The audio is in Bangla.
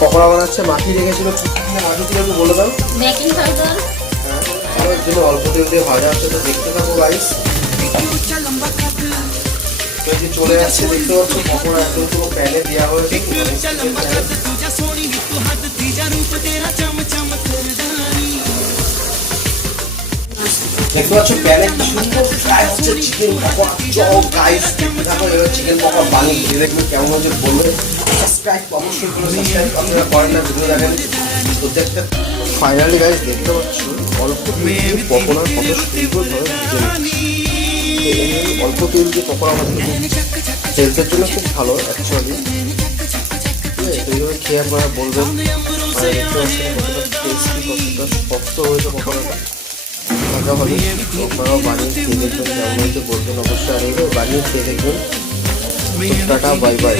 পকোড়া বানাচ্ছে, মাখি রেখেছিল। মাখি ছিল একটু বলে দাও। বেকিং পাউডার, হ্যাঁ, এর জন্য অল্প তেল দিয়ে ভাজা হচ্ছে, তো দেখতে থাকো গাইস। তো এই যে চলে আসছে, দেখতে পাচ্ছ পকোড়া একদম পুরো প্যানে দেওয়া হয়েছে। দেখতে পাচ্ছ প্যানে কি সুন্দর ফ্রাই হচ্ছে চিকেন পকোড়া। চল গাইস দেখতে থাকো, এবার চিকেন পকোড়া বানিয়ে খেয়ে দেখবেন কেমন হচ্ছে, বলবে। সাবস্ক্রাইব অবশ্যই করে, সাবস্ক্রাইব আপনারা করেন না, ভিডিও দেখেন তো দেখতে। ফাইনালি গাইস দেখতে পাচ্ছ অল্প পকোড়া কত সুন্দরভাবে ভেজে নিচ্ছে। অল্প তেল দিয়ে পকোড়া ভাজলে হেলথের জন্য খুব ভালো অ্যাকচুয়ালি। তো এইভাবে খেয়ে আপনারা বলবেন। আর দেখতে পাচ্ছেন কতটা টেস্টি, কতটা শক্ত হয়েছে পকোড়াটা। ভাজা হবে, আপনারাও বানিয়ে খেয়ে দেখবেন কেমন হয়েছে বলবেন অবশ্যই। আর এইভাবে বানিয়ে খেয়ে দেখবেন। Tata, bye bye.